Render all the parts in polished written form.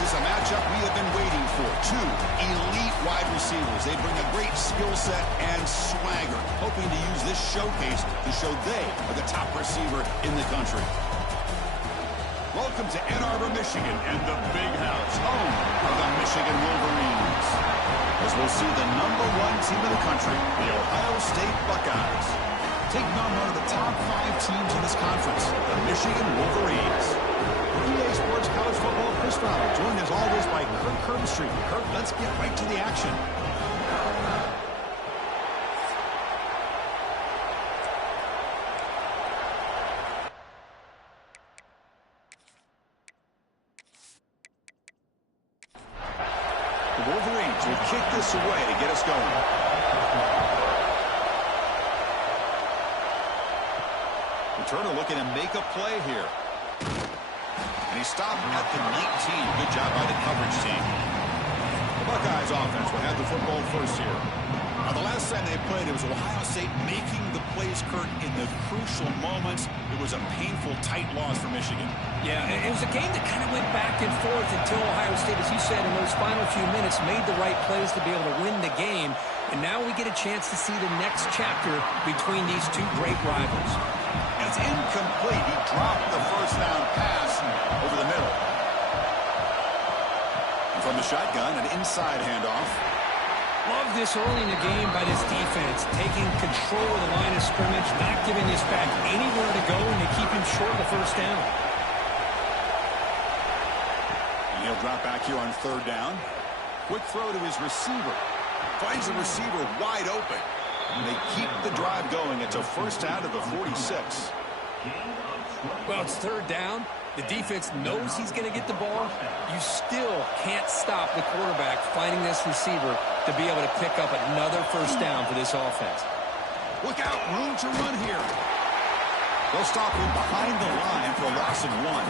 This is a matchup we have been waiting for. Two elite wide receivers. They bring a great skill set and swagger, hoping to use this showcase to show they are the top receiver in the country. Welcome to Ann Arbor, Michigan, and the Big House, home of the Michigan Wolverines. As we'll see the #1 team in the country, the Ohio State Buckeyes, taking on one of the top 5 teams in this conference, the Michigan Wolverines. EA Sports College Football, Chris Fowler, joined as always by Kirk Herbstreit. Kirk, let's get right to the action. The Wolverines will kick this away to get us going. Returner looking to make a play here. And he stopped at the 19. Good job by the coverage team. The Buckeyes offense will have the football first here. Now, the last time they played, it was Ohio State making the plays, Kurt, in the crucial moments. It was a painful, tight loss for Michigan. Yeah, it was a game that kind of went back and forth until Ohio State, as you said, in those final few minutes, made the right plays to be able to win the game. And now we get a chance to see the next chapter between these two great rivals. It's incomplete. He dropped the first down pass over the middle. And from the shotgun, an inside handoff. Love this early in the game by this defense, taking control of the line of scrimmage, not giving this back anywhere to go, and they keep him short of the first down. And he'll drop back here on 3rd down. Quick throw to his receiver. Finds the receiver wide open. And they keep the drive going. It's a first down to the 46. Well, it's 3rd down. The defense knows he's going to get the ball. You still can't stop the quarterback finding this receiver to be able to pick up another first down for this offense. Look out, room to run here. They'll stop him behind the line for a loss of 1.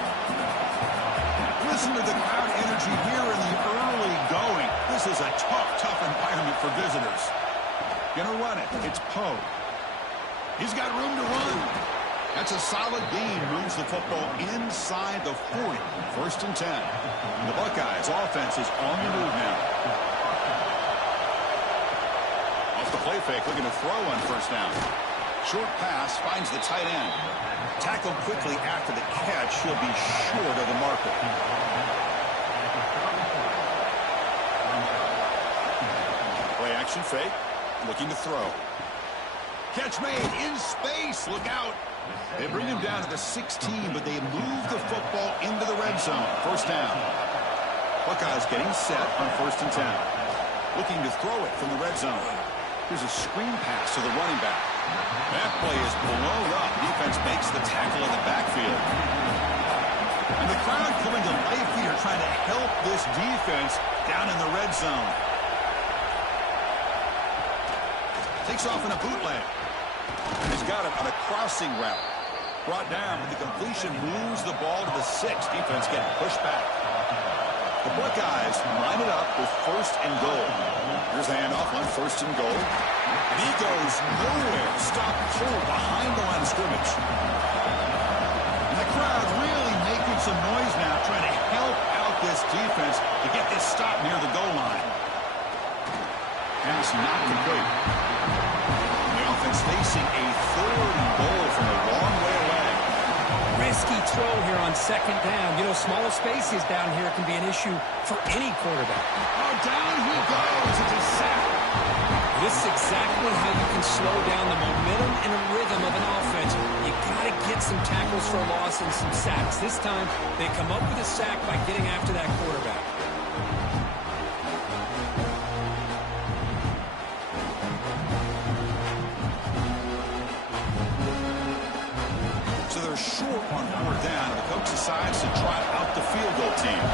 Listen to the crowd energy here in the early going. This is a tough environment for visitors. Gonna run it. It's Poe. He's got room to run. That's a solid gain. Moves the football inside the 40. 1st and 10. And the Buckeyes offense is on the move now. Off the play fake, looking to throw on 1st down. Short pass finds the tight end. Tackled quickly after the catch. He'll be short of the marker. Play action fake. Looking to throw. Catch made in space. Look out. They bring him down to the 16, but they move the football into the red zone. 1st down. Buckeyes getting set on 1st and 10. Looking to throw it from the red zone. Here's a screen pass to the running back. That play is blown up. Defense makes the tackle in the backfield. And the crowd coming to life here, trying to help this defense down in the red zone. Takes off in a bootleg. And he's got it on a crossing route. Brought down, but the completion moves the ball to the 6. Defense getting pushed back. The Buckeyes line it up with 1st and goal. Here's the handoff on 1st and goal. And he goes nowhere. Stopped cold behind the line of scrimmage. And the crowd really making some noise now, trying to help out this defense to get this stop near the goal line. Pass not complete. The offense facing a 3rd and goal from a long way away. Risky throw here on 2nd down. You know, smaller spaces down here can be an issue for any quarterback. Oh, down he goes. It's a sack. This is exactly how you can slow down the momentum and a rhythm of an offense. You got to get some tackles for a loss and some sacks. This time, they come up with a sack by getting after that quarterback. So they're short on 4th down. The coach decides to trot out the field goal team.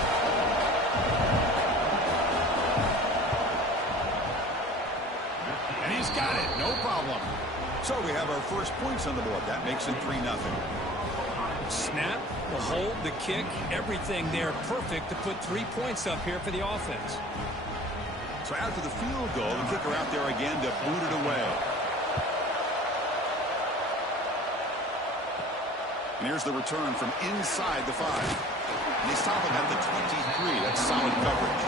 And he's got it. No problem. So we have our first points on the board. That makes it 3-0. Snap, the hold, the kick, everything there perfect to put 3 points up here for the offense. So after the field goal, the kicker out there again to boot it away. And here's the return from inside the 5. and they stop him at the 23. That's solid coverage.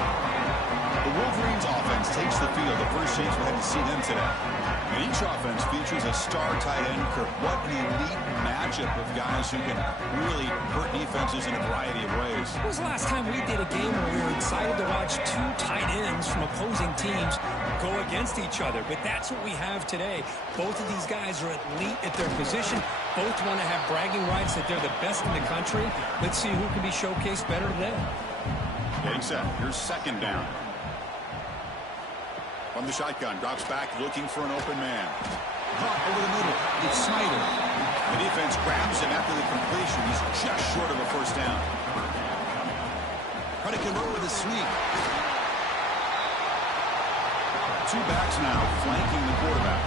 The Wolverines offense takes the field. The first chance we had to see them today. And each offense features a star tight end. Kirk, what an elite matchup of guys who can really hurt defenses in a variety of ways. When was the last time we did a game where we were excited to watch two tight ends from opposing teams go against each other? But that's what we have today. Both of these guys are elite at their position. Both want to have bragging rights that they're the best in the country. Let's see who can be showcased better today. Getting set. Here's second down. From the shotgun, drops back, looking for an open man. Caught over the middle. It's Snyder. The defense grabs him after the completion. He's just short of a first down. Trying to convert with a sweep. Two backs now flanking the quarterback.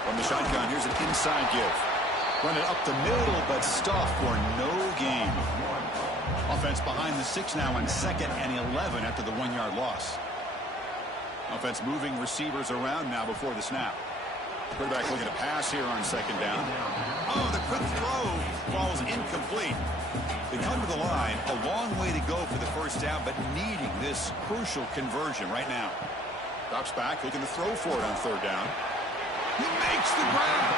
From the shotgun, here's an inside give. Run it up the middle, but stuffed for no gain. Offense behind the 6 now on 2nd and 11 after the 1-yard loss. Offense moving receivers around now before the snap. Quarterback looking to pass here on 2nd down. Oh, the quick throw falls incomplete. They come to the line, a long way to go for the first down, but needing this crucial conversion right now. Drops back, looking to throw for it on 3rd down. He makes the grab.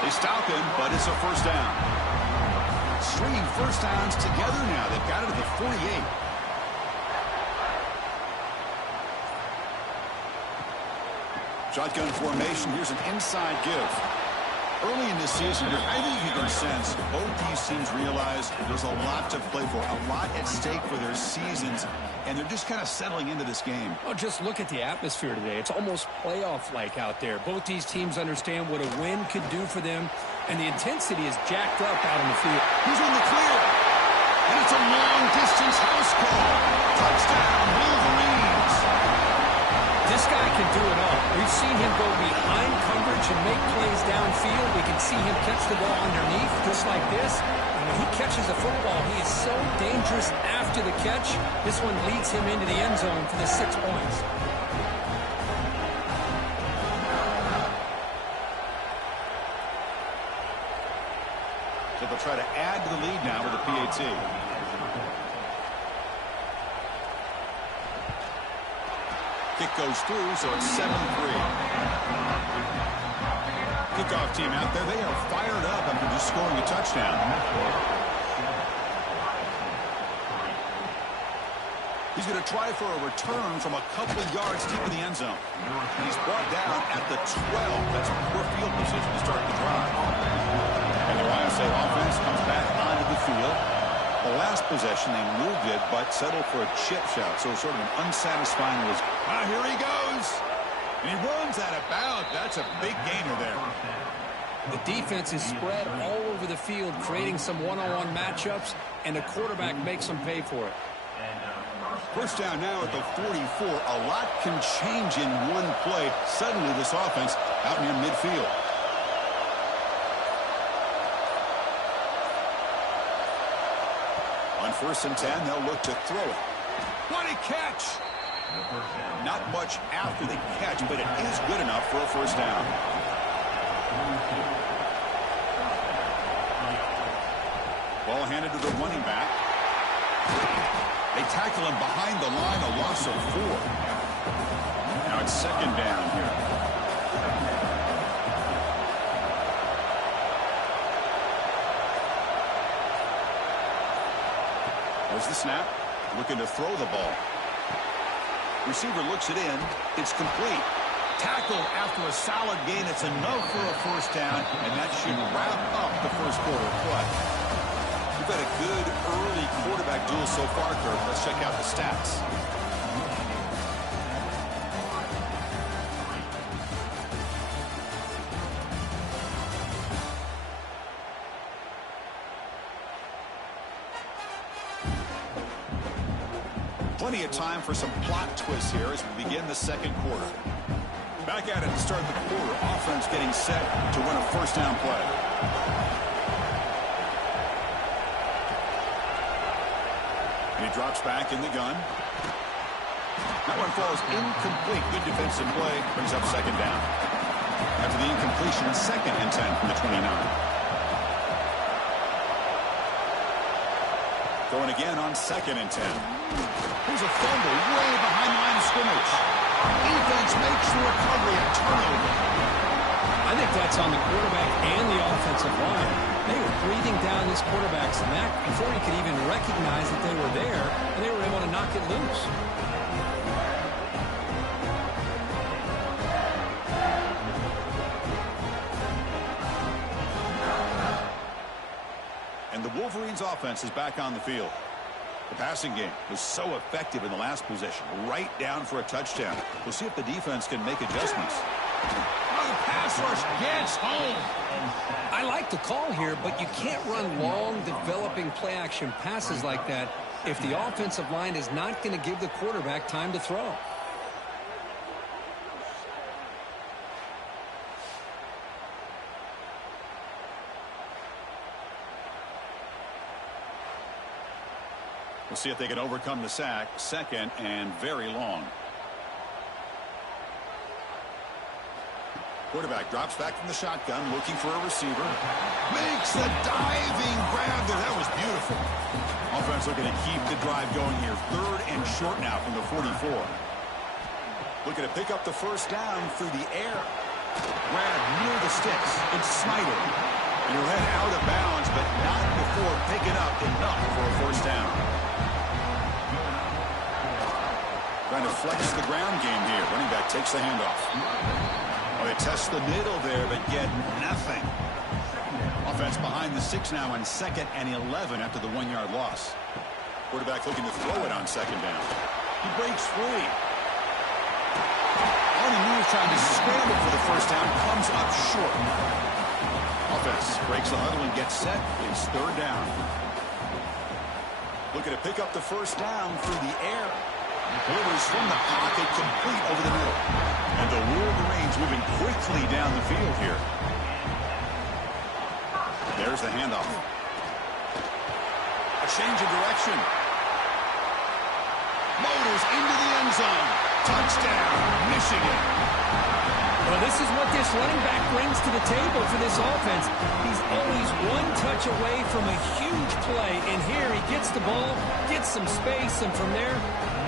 They stop him, but it's a first down. Stringing first downs together now. They've got it at the 48. Shotgun formation. Here's an inside give. Early in this season, I think you can sense both these teams realize there's a lot to play for, a lot at stake for their seasons, and they're just kind of settling into this game. Oh, just look at the atmosphere today. It's almost playoff-like out there. Both these teams understand what a win could do for them, and the intensity is jacked up out on the field. He's in the clear, and it's a long-distance house call. Touchdown, Wolverines. This guy can do it all. We've seen him go behind coverage and make plays downfield. We can see him catch the ball underneath just like this. And when he catches a football, he is so dangerous after the catch. This one leads him into the end zone for the 6 points. So they'll try to add to the lead now with a PAT. Kick goes through, so it's 7-3. Kickoff team out there. They are fired up after just scoring a touchdown. He's going to try for a return from a couple yards deep in the end zone. He's brought down at the 12. That's poor field position to start the drive. And the AUSSIE offense comes back onto the field. The last possession, they moved it, but settled for a chip shot. So sort of an unsatisfying was, here he goes. And he runs out of bounds. That's a big gainer there. The defense is spread all over the field, creating some one-on-one matchups, and the quarterback makes them pay for it. First down now at the 44. A lot can change in one play. Suddenly this offense out near midfield. On 1st and 10, they'll look to throw it. What a catch! Not much after the catch, but it is good enough for a first down. Ball handed to the running back. They tackle him behind the line, a loss of 4. Now it's 2nd down here. There's the snap, looking to throw the ball. Receiver looks it in. It's complete. Tackle after a solid gain. It's enough for a first down, and that should wrap up the first quarter of play. We've had a good early quarterback duel so far, Kirk. Let's check out the stats. Plenty of time for some plot twists here as we begin the second quarter. Back at it to start the quarter. Offense getting set to run a first down play. And he drops back in the gun. That one falls incomplete. Good defensive play. Brings up 2nd down. After the incompletion, 2nd and 10 from the 29. Going again on 2nd and 10. Here's a fumble way behind the line of scrimmage. Defense makes the recovery, a turnover. I think that's on the quarterback and the offensive line. They were breathing down this quarterback's neck before he could even recognize that they were there, and they were able to knock it loose. And the Wolverines offense is back on the field. The passing game was so effective in the last possession, right down for a touchdown. We'll see if the defense can make adjustments. The pass rush gets home. I like the call here, but you can't run long, developing play-action passes like that if the offensive line is not going to give the quarterback time to throw. We'll see if they can overcome the sack. 2nd and very long. Quarterback drops back from the shotgun, looking for a receiver. Makes the diving grab there. That was beautiful. Offense looking to keep the drive going here. 3rd and short now from the 44. Looking to pick up the first down through the air. Grab near the sticks. It's Snyder. Your head out of bounds, but not before picking up enough for a first down. Trying to flex the ground game here. Running back takes the handoff. Oh, they test the middle there, but get nothing. Offense behind the 6 now on 2nd and 11 after the 1-yard loss. Quarterback looking to throw it on 2nd down. He breaks free. All he knew was trying to scramble for the first down. Comes up short. Offense breaks the huddle and gets set. It's 3rd down. Looking to pick up the first down through the air. Delivers from the pocket, complete over the middle. And the Wolverines moving quickly down the field here. There's the handoff. A change of direction. Motors into the end zone. Touchdown, Michigan. Well, this is what this running back brings to the table for this offense. He's always one touch away from a huge play. And here he gets the ball, gets some space, and from there,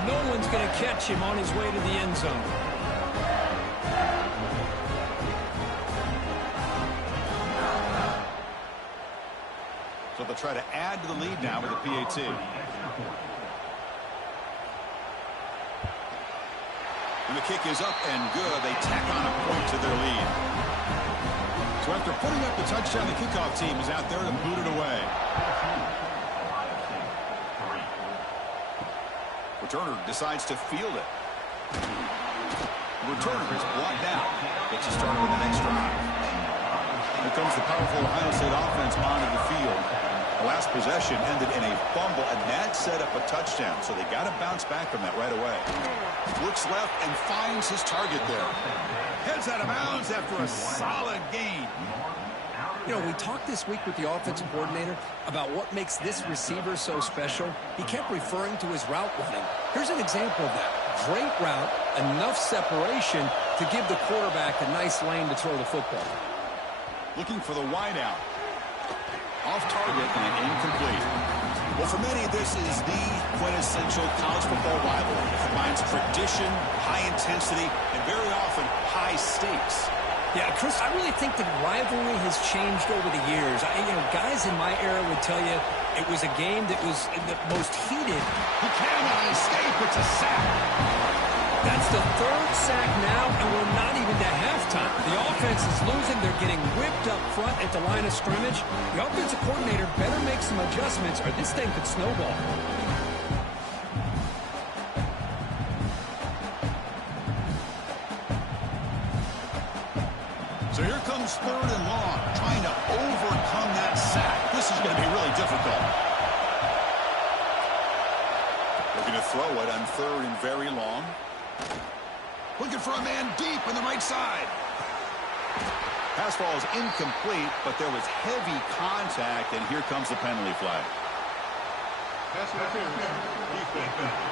no one's going to catch him on his way to the end zone. So they'll try to add to the lead now with a PAT. And the kick is up and good. They tack on a point to their lead. So after putting up the touchdown, the kickoff team is out there to boot it away. Returner decides to field it. Returner is brought down. Gets you started with the next drive. Here comes the powerful Ohio State offense onto the field. The last possession ended in a fumble, and that set up a touchdown. So they got to bounce back from that right away. Looks left and finds his target there. Heads out of bounds after a solid gain. You know, we talked this week with the offensive coordinator about what makes this receiver so special. He kept referring to his route running. Here's an example of that. Great route, enough separation to give the quarterback a nice lane to throw the football. Looking for the wideout. Off target and incomplete. Well, for many, this is the quintessential college football rivalry. It combines tradition, high intensity, and very often high stakes. Yeah, Chris, I really think the rivalry has changed over the years. Guys in my era would tell you it was a game that was the most heated. He cannot escape. It's a sack. That's the 3rd sack now, and we're not even to halftime. The offense is losing. They're getting whipped up front at the line of scrimmage. The offensive coordinator better make some adjustments, or this thing could snowball. So here comes 3rd and long, trying to overcome that sack. This is going to be really difficult. Looking to throw it on 3rd and very long. Looking for a man deep on the right side. Pass ball is incomplete, but there was heavy contact, and here comes the penalty flag. Pass interference. Defense.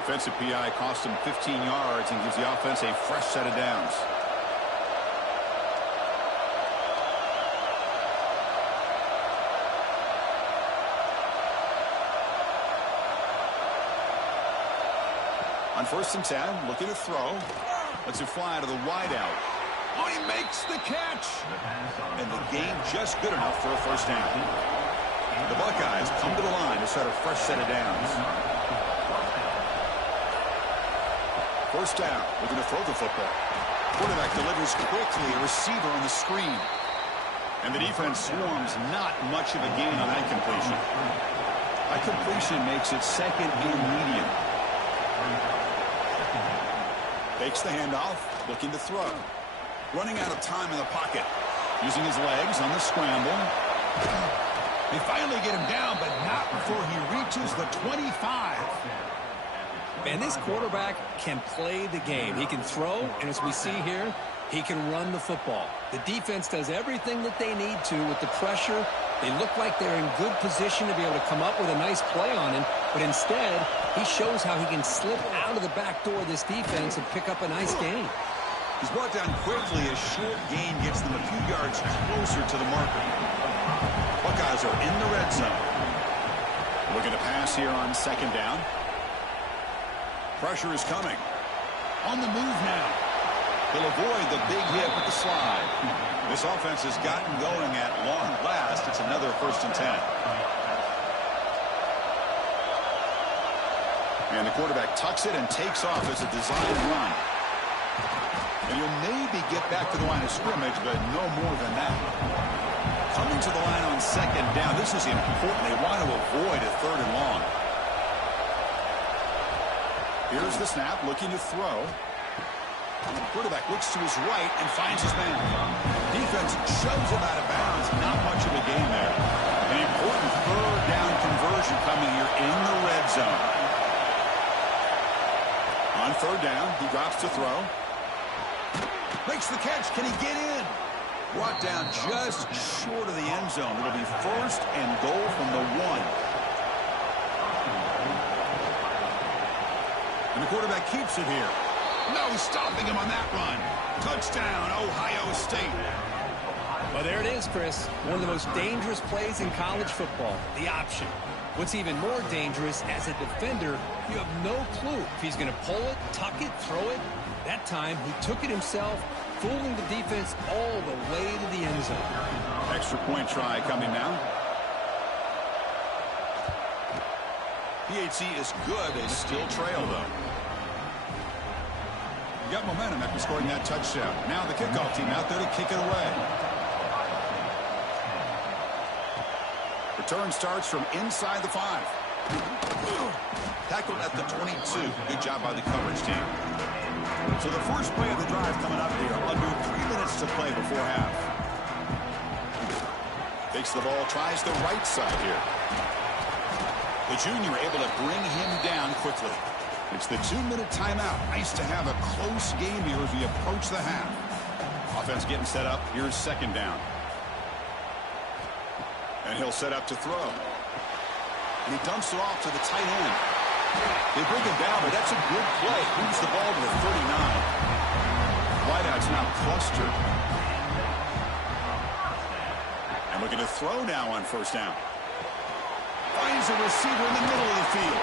Defensive PI cost him 15 yards and gives the offense a fresh set of downs. On 1st and 10, looking to throw. Lets it fly to the wideout. Oh, he makes the catch. And the game just good enough for a first down. The Buckeyes come to the line to start a fresh set of downs. First down, looking to throw the football. Quarterback delivers quickly, a receiver on the screen. And the defense swarms, not much of a gain on that completion. That completion makes it 2nd and medium. Takes the handoff, looking to throw. Running out of time in the pocket. Using his legs on the scramble. They finally get him down, but not before he reaches the 25. And this quarterback can play the game. He can throw, and as we see here, he can run the football. The defense does everything that they need to with the pressure. They look like they're in good position to be able to come up with a nice play on him, but instead, he shows how he can slip out of the back door of this defense and pick up a nice gain. He's brought down quickly. A short gain gets them a few yards closer to the marker. Buckeyes are in the red zone. Looking to pass here on 2nd down. Pressure is coming. On the move now. He'll avoid the big hit with the slide. This offense has gotten going at long last. It's another 1st and 10. And the quarterback tucks it and takes off as a design run. And he'll maybe get back to the line of scrimmage, but no more than that. Coming to the line on 2nd down. This is important. They want to avoid a 3rd and long. Here's the snap, looking to throw. The quarterback looks to his right and finds his man. Defense shoves him out of bounds. Not much of a gain there. An important 3rd down conversion coming here in the red zone. On 3rd down, he drops to throw. Makes the catch. Can he get in? Brought down just short of the end zone. It'll be 1st and goal from the 1. And the quarterback keeps it here. No stopping him on that run. Touchdown, Ohio State. Well, there it is, Chris. One of the most dangerous plays in college football, the option. What's even more dangerous, as a defender, you have no clue if he's going to pull it, tuck it, throw it. That time, he took it himself, fooling the defense all the way to the end zone. Extra point try coming now. PHC is good. They still trail, though. You got momentum after scoring that touchdown. Now the kickoff team out there to kick it away. Return starts from inside the 5. Tackled at the 22. Good job by the coverage team. So the first play of the drive coming up here. Under 3 minutes to play before half. Takes the ball, tries the right side here. The junior able to bring him down quickly. It's the 2-minute timeout. Nice to have a close game here as we approach the half. Offense getting set up. Here's 2nd down. And he'll set up to throw. And he dumps it off to the tight end. They bring him down, but that's a good play. Moves the ball to the 39. Wideout's now clustered. And looking to throw now on 1st down. Finds a receiver in the middle of the field.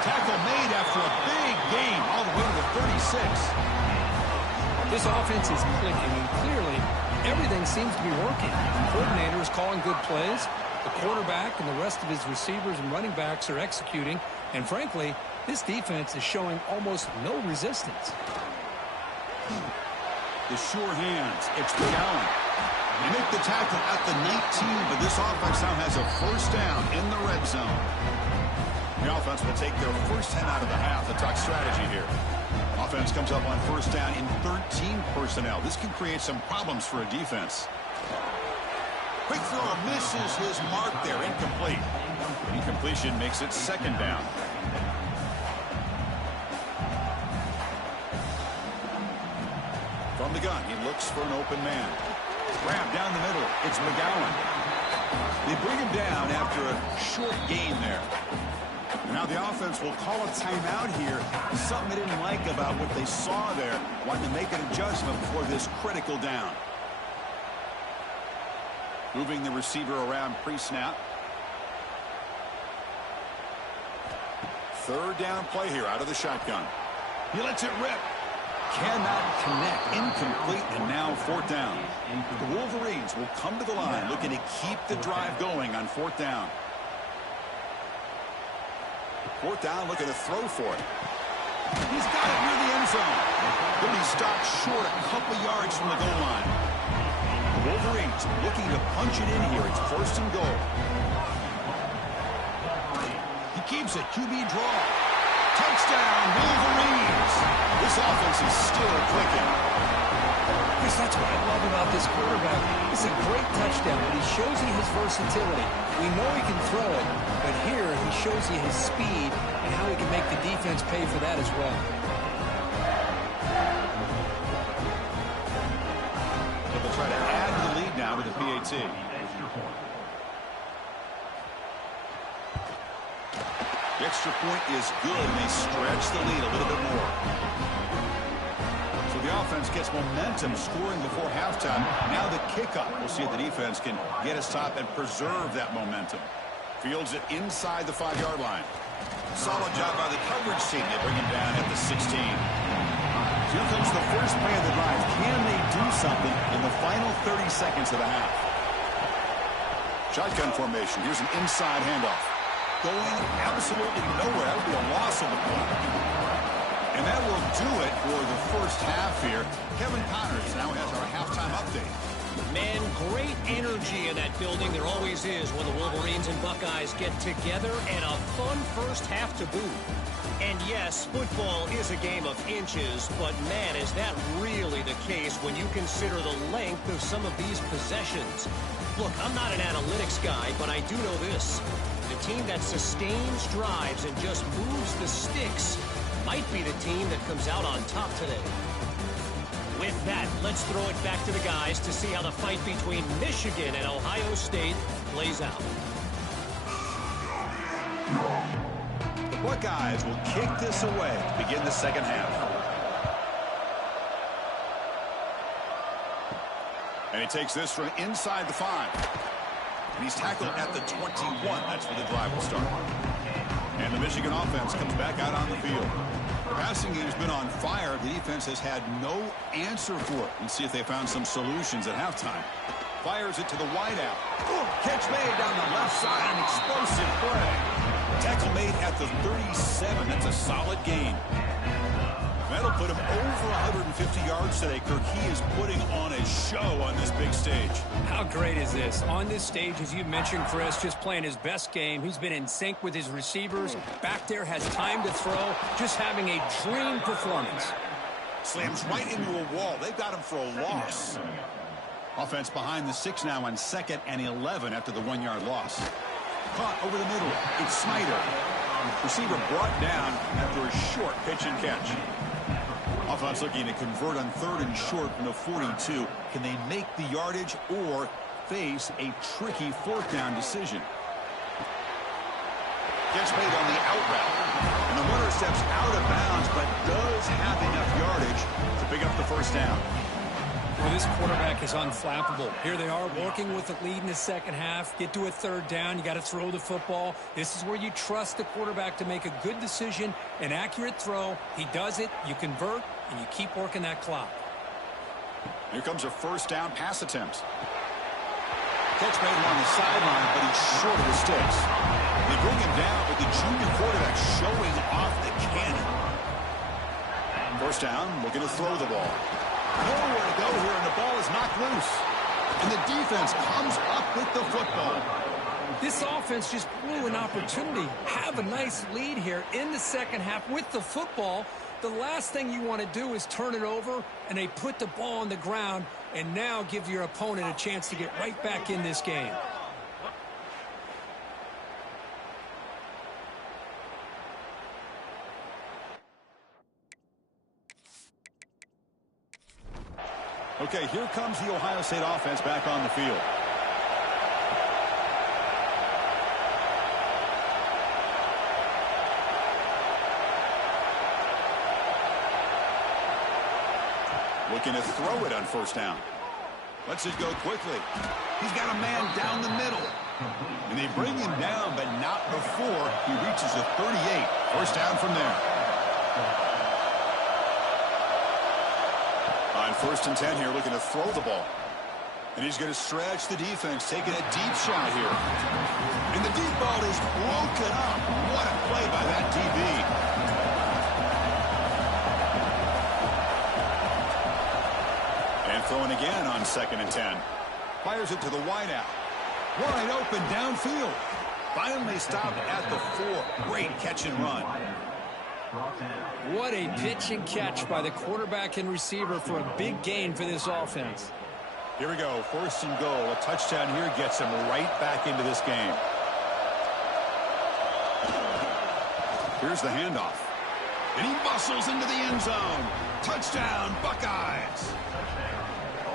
Tackle made after a big gain all the way to the 36. This offense is clicking, and clearly everything seems to be working. The coordinator is calling good plays. The quarterback and the rest of his receivers and running backs are executing. And frankly, this defense is showing almost no resistance. The sure hands. It's Buckeyes. They make the tackle at the 19, but this offense now has a 1st down in the red zone. The offense will take their first 10 out of the half. The talk strategy here. Offense comes up on 1st down in 13 personnel. This can create some problems for a defense. Quick throw misses his mark there. Incomplete. Incompletion makes it 2nd down. From the gun, he looks for an open man. Grab down the middle. It's McGowan. They bring him down after a short gain there. Now the offense will call a timeout here. Something they didn't like about what they saw there. Wanting to make an adjustment before this critical down. Moving the receiver around pre-snap. Third down play here out of the shotgun. He lets it rip. Cannot connect. Incomplete, and now fourth down. The Wolverines will come to the line looking to keep the drive going on fourth down. Fourth down, looking to throw for it. He's got it near the end zone. But he stopped short a couple yards from the goal line. The Wolverines looking to punch it in here. It's first and goal. He keeps it. QB draw. Touchdown, Wolverines. This offense is still clicking. Chris, that's what I love about this quarterback. It's a great touchdown, but he shows you his versatility. We know he can throw it, but here he shows you his speed and how he can make the defense pay for that as well. They'll try to add to the lead now with the PAT. The extra point is good, and they stretch the lead a little bit more. So the offense gets momentum, scoring before halftime. Now the kickoff. We'll see if the defense can get a stop and preserve that momentum. Fields it inside the 5-yard line. Solid job by the coverage team. They bring him down at the 16. Here comes the first play of the drive. Can they do something in the final 30 seconds of the half? Shotgun formation. Here's an inside handoff. Going absolutely nowhere. That would be a loss of the play. And that will do it for the first half here. Kevin Connors now has our halftime update. Man, great energy in that building. There always is when the Wolverines and Buckeyes get together, and a fun first half to boot. And yes, football is a game of inches, but man, is that really the case when you consider the length of some of these possessions. Look, I'm not an analytics guy, but I do know this. The team that sustains drives and just moves the sticks might be the team that comes out on top today. With that, let's throw it back to the guys to see how the fight between Michigan and Ohio State plays out. The Buckeyes will kick this away to begin the second half. And he takes this from inside the 5. And he's tackled at the 21. That's where the drive will start. And the Michigan offense comes back out on the field. The passing game has been on fire. The defense has had no answer for it. Let's see if they found some solutions at halftime. Fires it to the wideout. Catch made down the left side. An explosive play. Tackle made at the 37. That's a solid gain. That'll put him over 150 yards today. Kirk, he is putting on a show on this big stage. How great is this? On this stage, as you mentioned, Chris, just playing his best game. He's been in sync with his receivers. Back there, has time to throw. Just having a dream performance. Slams right into a wall. They've got him for a loss. Offense behind the 6 now on 2nd and 11 after the 1-yard loss. Caught over the middle. It's Snyder. Receiver brought down after a short pitch and catch. Offense looking to convert on 3rd and short from the 42. Can they make the yardage or face a tricky 4th down decision? Gets made on the out route. And the runner steps out of bounds, but does have enough yardage to pick up the first down. Well, this quarterback is unflappable. Here they are working with the lead in the second half. Get to a 3rd down. You got to throw the football. This is where you trust the quarterback to make a good decision, an accurate throw. He does it. You convert, and you keep working that clock. Here comes a 1st down pass attempt. Catch made along the sideline, but he's short of the sticks. They bring him down, but the junior quarterback showing off the cannon. 1st down, looking to throw the ball. Nowhere to go here, and the ball is knocked loose. And the defense comes up with the football. This offense just blew an opportunity. Have a nice lead here in the second half with the football. The last thing you want to do is turn it over, and they put the ball on the ground and now give your opponent a chance to get right back in this game. Okay, here comes the Ohio State offense back on the field. Looking to throw it on first down. Lets it go quickly. He's got a man down the middle. And they bring him down, but not before he reaches the 38. First down from there. On 1st and 10 here, looking to throw the ball. And he's going to stretch the defense, taking a deep shot here. And the deep ball is broken up. What a play by that DB. And throwing again on 2nd and 10. Fires it to the wideout. Wide open downfield. Finally stopped at the 4. Great catch and run. What a pitch and catch by the quarterback and receiver for a big gain for this offense. Here we go. 1st and goal. A touchdown here gets him right back into this game. Here's the handoff. And he muscles into the end zone. Touchdown, Buckeyes.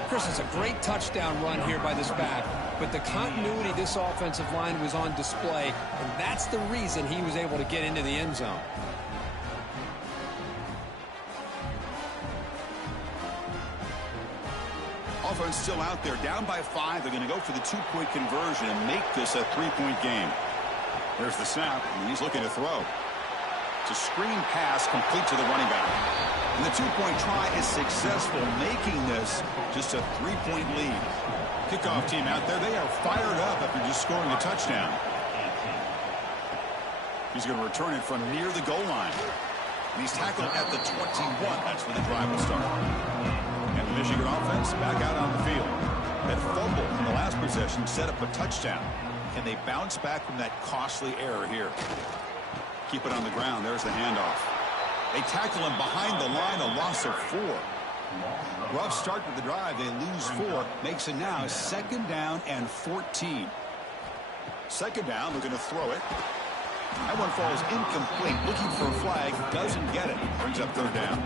Chris, it's a great touchdown run here by this back, but the continuity of this offensive line was on display, and that's the reason he was able to get into the end zone. Offense still out there, down by 5. They're going to go for the 2-point conversion and make this a 3-point game. There's the snap, and he's looking to throw. It's a screen pass complete to the running back. And the 2-point try is successful, making this just a 3-point lead. Kickoff team out there, they are fired up after just scoring a touchdown. He's going to return it from near the goal line. And he's tackled at the 21. That's where the drive will start. And the Michigan offense back out on the field. That fumble in the last possession set up a touchdown. Can they bounce back from that costly error here? Keep it on the ground. There's the handoff. They tackle him behind the line, a loss of 4. Rough start to the drive. They lose 4. Makes it now 2nd down and 14. 2nd down, looking to throw it. That one falls incomplete. Looking for a flag. Doesn't get it. Brings up 3rd down.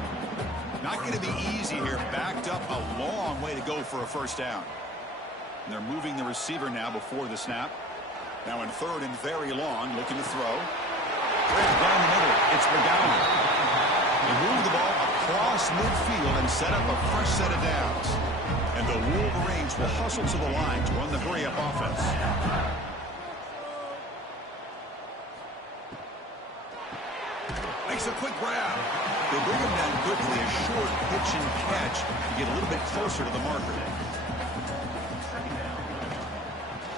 Not going to be easy here. Backed up a long way to go for a first down. And they're moving the receiver now before the snap. Now in 3rd and very long, looking to throw. Right down the middle. It's McGowan. They move the ball across midfield and set up a fresh set of downs. And the Wolverines will hustle to the line to run the hurry-up offense. Makes a quick grab. They bring him down quickly, a short pitch and catch to get a little bit closer to the marker.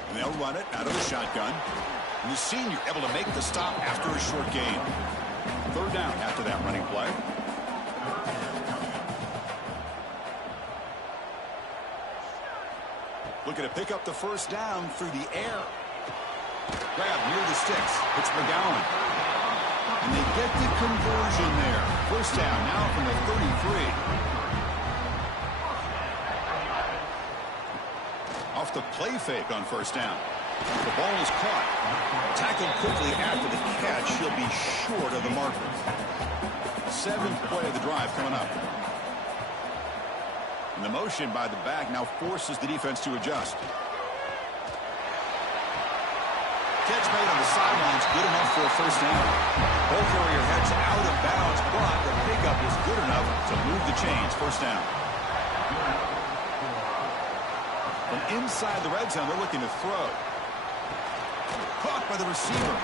And they'll run it out of the shotgun. And the senior able to make the stop after a short gain. 3rd down after that running play. Looking to pick up the first down through the air. Grab near the sticks. It's McGowan. And they get the conversion there. First down now from the 33. Off the play fake on first down. The ball is caught. Tackled quickly after the catch. He'll be short of the marker. 7th play of the drive coming up. And the motion by the back now forces the defense to adjust. Catch made on the sidelines, good enough for a first down. Ball carrier heads out of bounds, but the pickup is good enough to move the chains. First down. From inside the red zone, they're looking to throw. Caught by the receiver.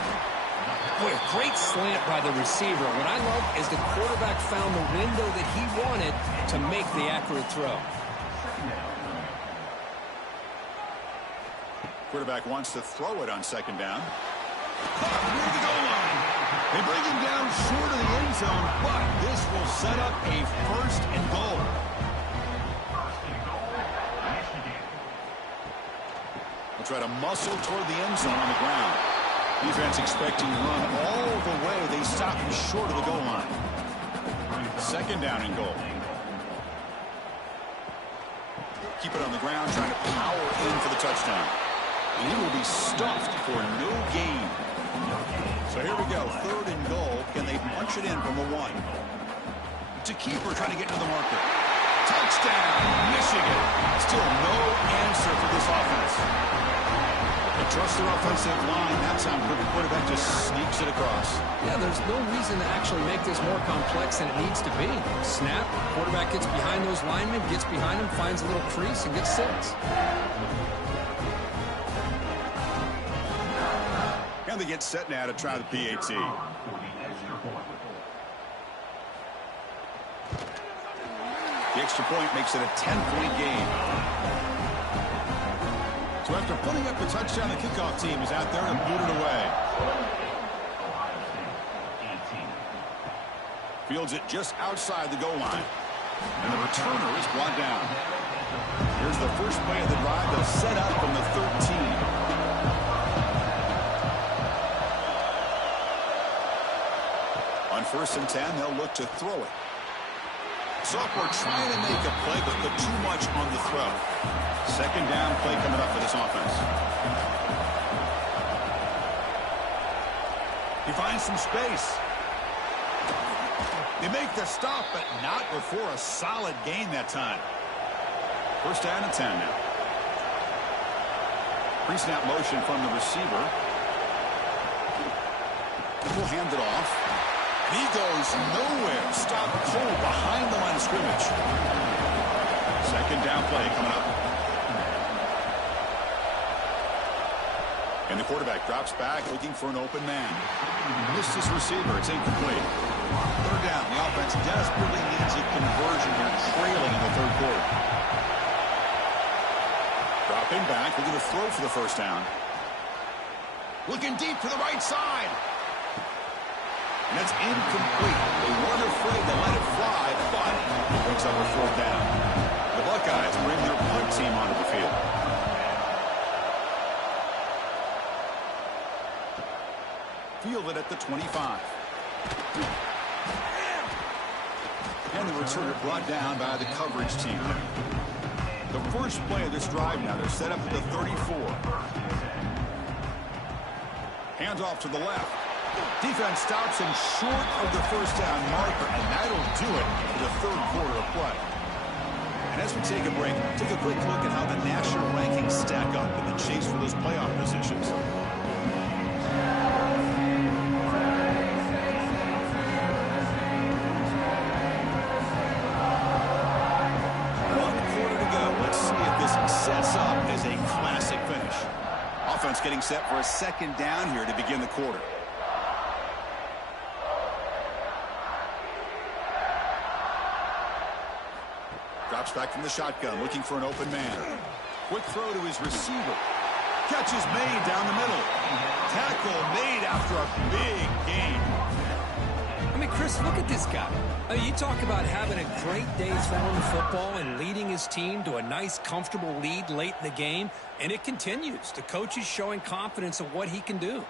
Boy, a great slant by the receiver. What I love is the quarterback found the window that he wanted to make the accurate throw. Quarterback wants to throw it on 2nd down. Caught near the goal line. They bring him down short of the end zone, but this will set up a 1st and goal. They'll try to muscle toward the end zone on the ground. Defense expecting to run all the way. They stop him short of the goal line. 2nd down and goal. Keep it on the ground, trying to power in for the touchdown. And he will be stuffed for no gain. So here we go, 3rd and goal. Can they punch it in from the 1? To keeper trying to get to the marker. Touchdown, Michigan. Still no answer for this offense. The Trust their offensive line. That time, the quarterback just sneaks it across. Yeah, there's no reason to actually make this more complex than it needs to be. Snap, quarterback gets behind those linemen, gets behind them, finds a little crease, and gets 6. And they get set now to try the PAT. The extra point makes it a 10-point game. So after putting up the touchdown, the kickoff team is out there and boot it away. Fields it just outside the goal line. And the returner is brought down. Here's the first play of the drive. They'll set up from the 13. On 1st and 10, they'll look to throw it. Sophomore trying to make a play, but put too much on the throw. 2nd down play coming up for this offense. He finds some space. They make the stop, but not before a solid gain that time. 1st down and 10 now. Pre-snap motion from the receiver. We'll hand it off. He goes nowhere. Stop cold behind the line of scrimmage. 2nd down play coming up. And the quarterback drops back looking for an open man. Missed his receiver. It's incomplete. 3rd down. The offense desperately needs a conversion here, trailing in the 3rd quarter. Dropping back, looking to throw for the 1st down. Looking deep to the right side. And that's incomplete. They weren't afraid to let it fly, but it brings up a 4th down. The Buckeyes bring their punt team onto the field. Fielded at the 25. And the returner brought down by the coverage team. The first play of this drive now, they're set up at the 34. Hands off to the left. Defense stops him short of the 1st down marker, and that'll do it for the 3rd quarter of play. And as we take a break, take a quick look at how the national rankings stack up in the chase for those playoff positions. Sets up as a classic finish. Offense getting set for a 2nd down here to begin the quarter. Drops back from the shotgun, looking for an open man. Quick throw to his receiver. Catch is made down the middle. Tackle made after a big gain. I mean, Chris, look at this guy. You talk about having a great day throwing football and leading his team to a nice, comfortable lead late in the game, and it continues. The coach is showing confidence of what he can do.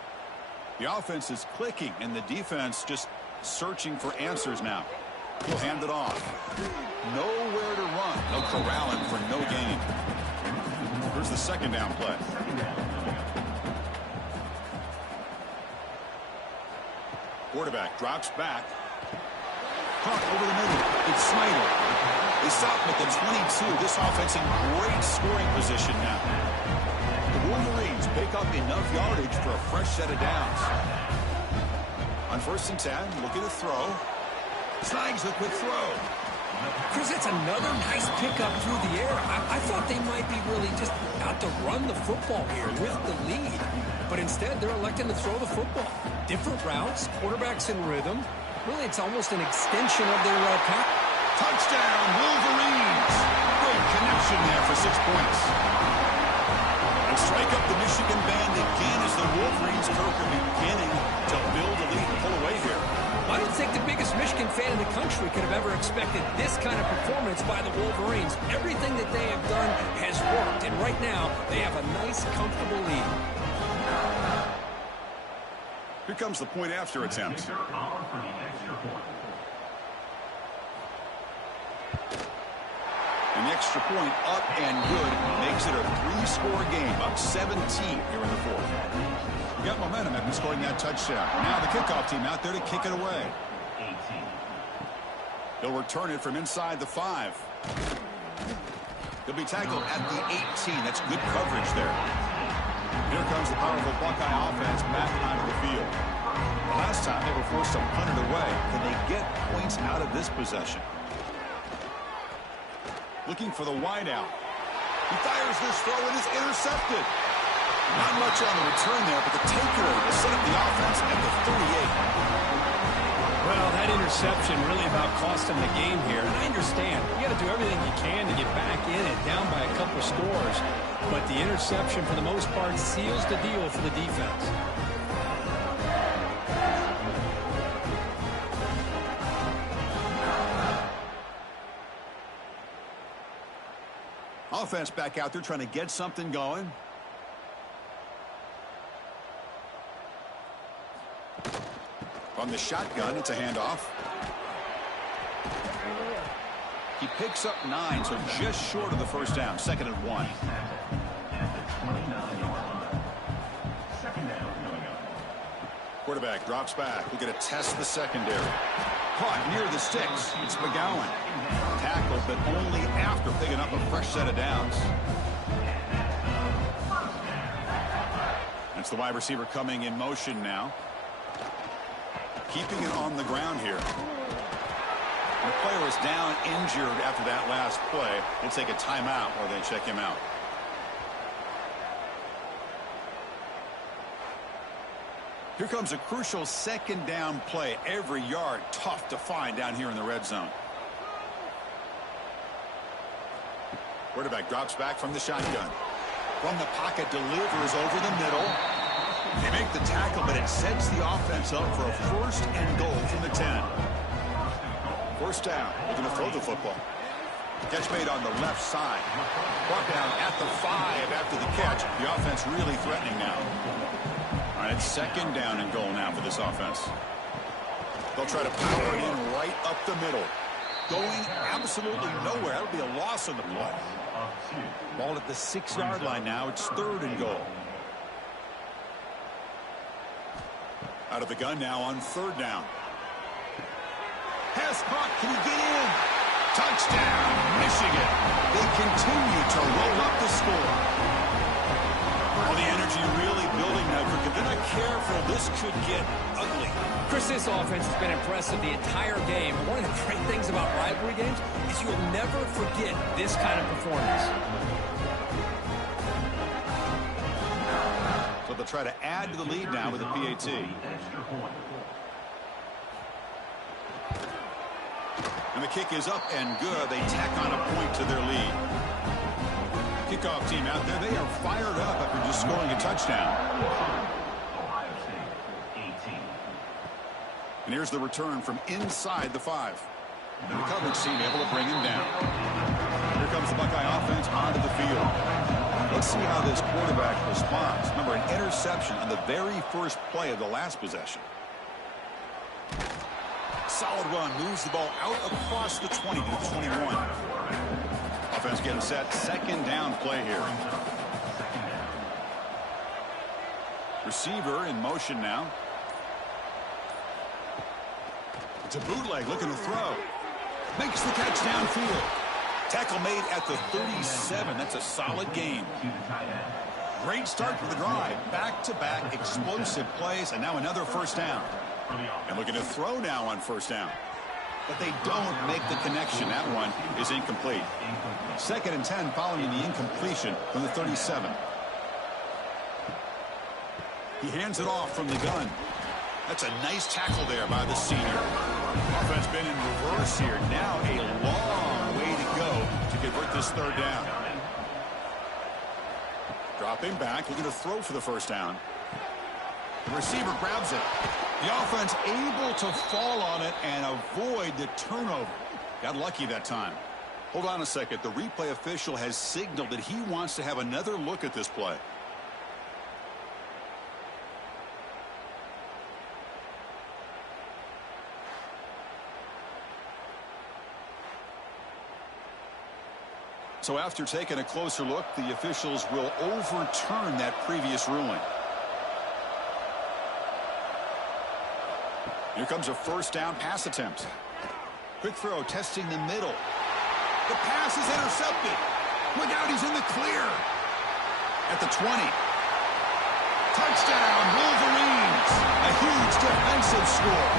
The offense is clicking, and the defense just searching for answers now. He'll hand it off. Nowhere to run. No corralling for no gain. Here's the 2nd down play. Quarterback drops back. Caught over the middle. It's Snyder. They stop him at the 22. This offense in great scoring position now. The Wolverines pick up enough yardage for a fresh set of downs. On 1st and 10, looking to throw. Snags a quick throw. Chris, that's another nice pickup through the air. I thought they might be really just out to run the football here with the lead. But instead, they're electing to throw the football. Different routes, quarterbacks in rhythm. Really, it's almost an extension of their pack. Touchdown, Wolverines! Great connection there for 6 points. And strike up the Michigan band again as the Wolverines are beginning to build a lead and pull away here. I don't think the biggest Michigan fan in the country could have ever expected this kind of performance by the Wolverines. Everything that they have done has worked, and right now they have a nice, comfortable lead. Here comes the point after attempt. An extra point up and good makes it a 3-score game, up 17 here in the 4th. We got momentum after scoring that touchdown. Now the kickoff team out there to kick it away. They'll return it from inside the 5. He'll be tackled at the 18. That's good coverage there. here comes the powerful Buckeye offense back onto the field. The last time they were forced to punt it away. Can they get points out of this possession? Looking for the wideout. He fires this throw and is intercepted. Not much on the return there, but the takeaway will set up the offense at the 38. Well, that interception really about cost them the game here. And I understand. You got to do everything you can to get back in it, down by a couple scores. But the interception, for the most part, seals the deal for the defense. Offense back out there trying to get something going. From the shotgun, it's a handoff. He picks up 9, so just short of the first down. 2nd and 1. Quarterback drops back. We're going to test the secondary. Caught near the sticks. It's McGowan. Tackled, but only after picking up a fresh set of downs. That's the wide receiver coming in motion now. Keeping it on the ground here. The player is down injured after that last play. They'll take a timeout while they check him out. Here comes a crucial 2nd down play. Every yard tough to find down here in the red zone. Quarterback drops back from the shotgun. From the pocket, delivers over the middle. They make the tackle, but it sets the offense up for a 1st and goal from the 10. 1st down. They're going to throw the football. Catch made on the left side. Brought down at the 5 after the catch. The offense really threatening now. All right, it's 2nd down and goal now for this offense. They'll try to power it in right up the middle. Going absolutely nowhere. That'll be a loss on the play. Ball at the 6-yard line now. It's 3rd and goal. Out of the gun now on 3rd down. Pass caught. Can he get in? Touchdown, Michigan. They continue to roll up the score. Well, the energy really building now. If they're not careful, this could get ugly. Chris, this offense has been impressive the entire game. And one of the great things about rivalry games is you'll never forget this kind of performance. So they'll try to add to the lead now with a PAT. And the kick is up and good. They tack on a point to their lead. Kickoff team out there. They are fired up after just scoring a touchdown. And here's the return from inside the 5. And the coverage team able to bring him down. Here comes the Buckeye offense onto the field. Let's see how this quarterback responds. Remember, an interception on the very first play of the last possession. Solid run, moves the ball out across the 20 to the 21. Offense getting set, 2nd down play here. Receiver in motion now. It's a bootleg, looking to throw. Makes the catch downfield. Tackle made at the 37. That's a solid game. Great start to the drive. Back-to-back explosive plays, and now another 1st down. And looking to throw now on 1st down. But they don't make the connection. That one is incomplete. 2nd and 10 following the incompletion from the 37. He hands it off from the gun. That's a nice tackle there by the senior. Offense been in reverse here. Now a long way to go to convert this 3rd down. Dropping back, looking to throw for the 1st down. The receiver grabs it. The offense able to fall on it and avoid the turnover. Got lucky that time. Hold on a second. The replay official has signaled that he wants to have another look at this play. So after taking a closer look, the officials will overturn that previous ruling. Here comes a 1st down pass attempt. Quick throw, testing the middle. The pass is intercepted. Look out, he's in the clear. At the 20. Touchdown, Wolverines. A huge defensive score.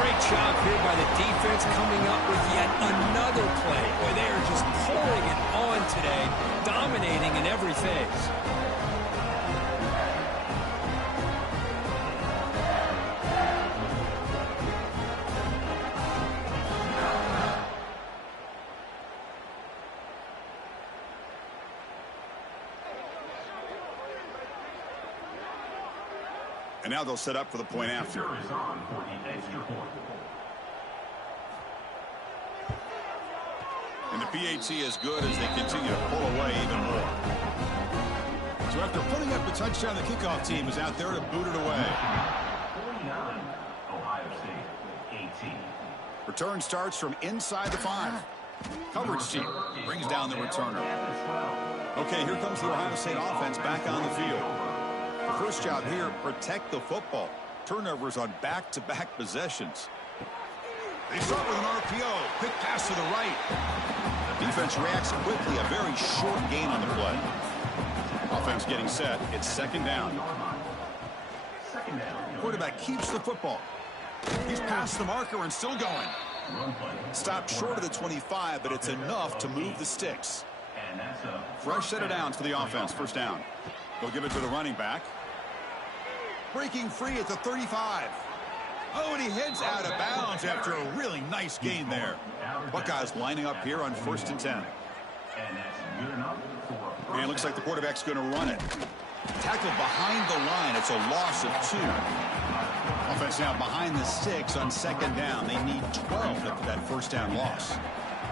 Great job here by the defense coming up with yet another play. Boy, they are just pouring it on today, dominating in every phase. And now they'll set up for the point after. And the PAT is good as they continue to pull away even more. So after putting up the touchdown, the kickoff team is out there to boot it away. 49, Ohio State, 18. Return starts from inside the 5. Coverage team brings down the returner. Okay, here comes the Ohio State offense back on the field. The first job here, protect the football. Turnovers on back-to-back possessions. They start with an RPO. Quick pass to the right. Defense reacts quickly. A very short gain on the play. Offense getting set. It's second down. Quarterback keeps the football. He's past the marker and still going. Stopped short of the 25, but it's enough to move the sticks. Fresh set of downs for the offense. First down. They'll give it to the running back. Breaking free at the 35. Oh, and he heads out of bounds after a really nice gain there. Buckeyes lining up here on 1st and 10. And it looks like the quarterback's going to run it. Tackled behind the line. It's a loss of 2. Offense now behind the 6 on second down. They need 12 after that first down loss.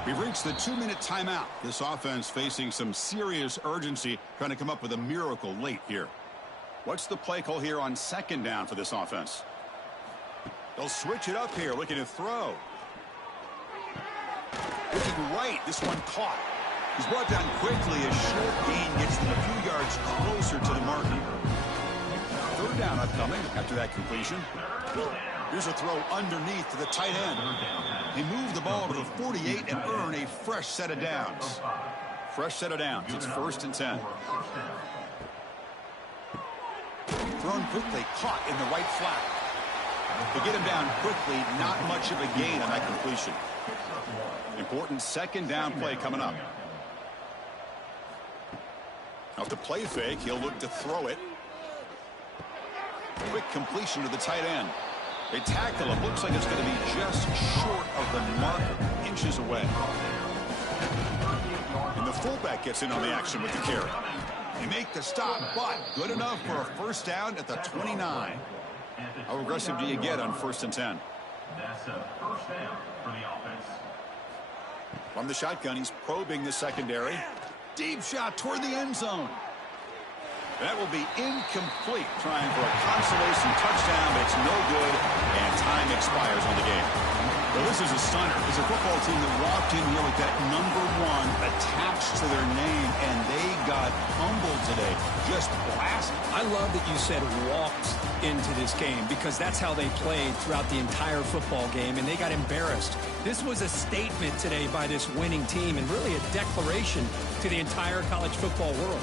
We've reached the 2-minute timeout. This offense facing some serious urgency, trying to come up with a miracle late here. What's the play call here on second down for this offense? They'll switch it up here, looking to throw. Looking right, this one caught. He's brought down quickly. A short gain gets them a few yards closer to the marker. Third down upcoming after that completion. Here's a throw underneath to the tight end. They move the ball to the 48 and earn a fresh set of downs. Fresh set of downs. It's 1st and 10. Thrown quickly, caught in the right flat. To get him down quickly, not much of a gain on that completion. Important second down play coming up. Off the play fake, he'll look to throw it. Quick completion to the tight end. They tackle him. Looks like it's going to be just short of the marker, inches away. And the fullback gets in on the action with the carry. They make the stop, but good enough for a first down at the 29. How aggressive do you get on 1st and 10? That's a first down for the offense. From the shotgun, he's probing the secondary. Deep shot toward the end zone. That will be incomplete, trying for a consolation touchdown, but it's no good, and time expires on the game. Well, this is a stunner. It's a football team that walked in here with that number 1 attached to their name, and they got humbled today. Just blasted. I love that you said walked into this game because that's how they played throughout the entire football game, and they got embarrassed. This was a statement today by this winning team and really a declaration to the entire college football world.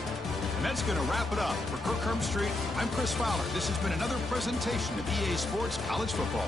And that's going to wrap it up. For Kirk Hermstreet, I'm Chris Fowler. This has been another presentation of EA Sports College Football.